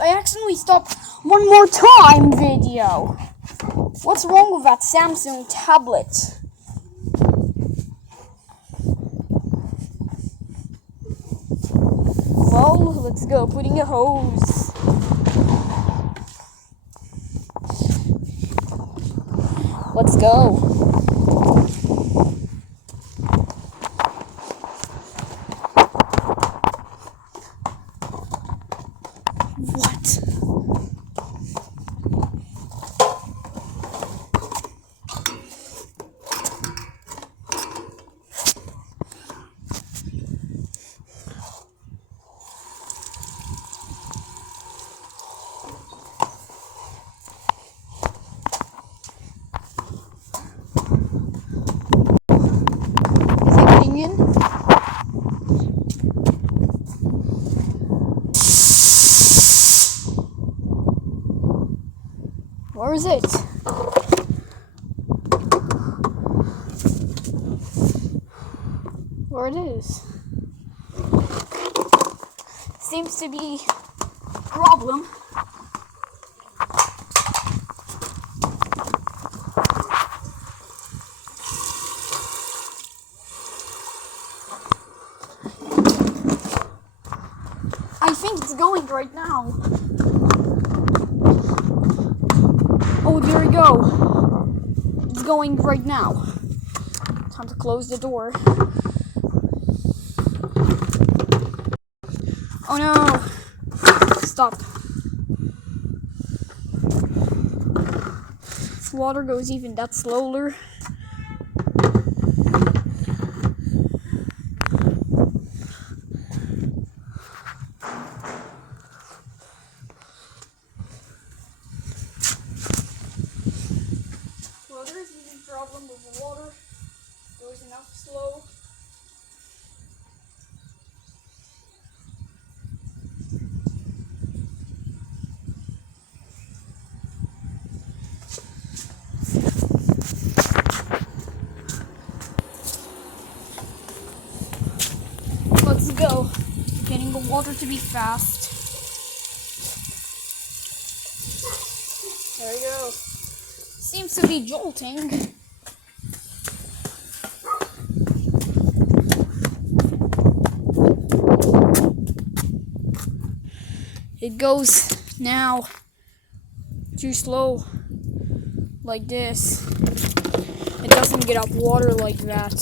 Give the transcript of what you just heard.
I accidentally stopped one more time video. What's wrong with that Samsung tablet? Well, let's go putting a hose. Let's go. What? Where is it? Where it is? Seems to be a problem. I think it's going right now. Oh, there we go. It's going right now. Time to close the door. Oh no! Stop. This water goes even that slower. Well, there is even a problem with the water. Goes enough slow. Let's go. Getting the water to be fast. There we go. Seems to be jolting. It goes now too slow like this. It doesn't get up water like that.